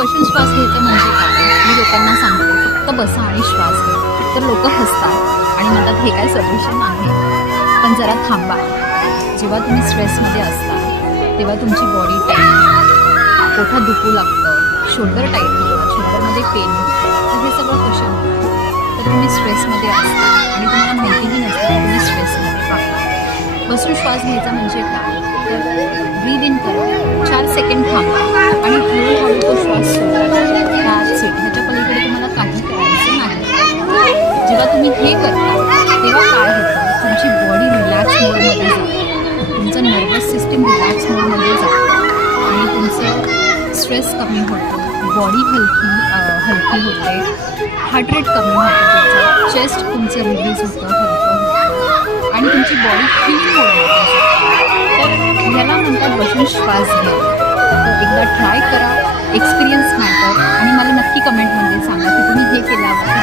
बसून श्वास घ्यायचा म्हणजे काय? मी लोकांना सांगते फक्त बसा आणि श्वास घ्या. तर लोक हसतात आणि म्हणतात हे काय सोल्युशन आहे. पण जरा थांबा. जेव्हा तुम्ही स्ट्रेसमध्ये असता तेव्हा तुमची बॉडी टाईट, पोटात दुखू लागतं, शोल्डर टाईट होतं, शोल्डरमध्ये पेन होतं. तर हे सगळं कशामुळे? तर तुम्ही स्ट्रेसमध्ये असता आणि तुम्हाला माहितीही नसतं की तुम्ही स्ट्रेसमध्ये आहात. बसून श्वास घ्यायचा म्हणजे काय? तर ब्रीद इन करा, 4 सेकंड थांबा आणि हळूहळू तो श्वास सोडा. त्याच ह्याच्या पलीकडे तुम्हाला काही करायचं नाही. जेव्हा तुम्ही हे करता तेव्हा काय होतं? तुमची बॉडी रिलॅक्स मोडमध्ये जाते, तुमचं नर्वस सिस्टीम रिलॅक्स मोडमध्ये जातं आणि तुमचं स्ट्रेस कमी होतं, बॉडी हलकी होते, हार्ट रेट कमी होतं, तुमचं चेस्ट तुमचं रिलीज होतं, हलकं होतं आणि तुमची बॉडी हिलिंग मोडमध्ये जाते. तर ह्याला म्हणतात बसून श्वास घ्या. तर एकदा ट्राय करा, एक्सपिरियन्स मॅटर आणि मला नक्की कमेंटमध्ये सांगा की तुम्ही हे केल्यावर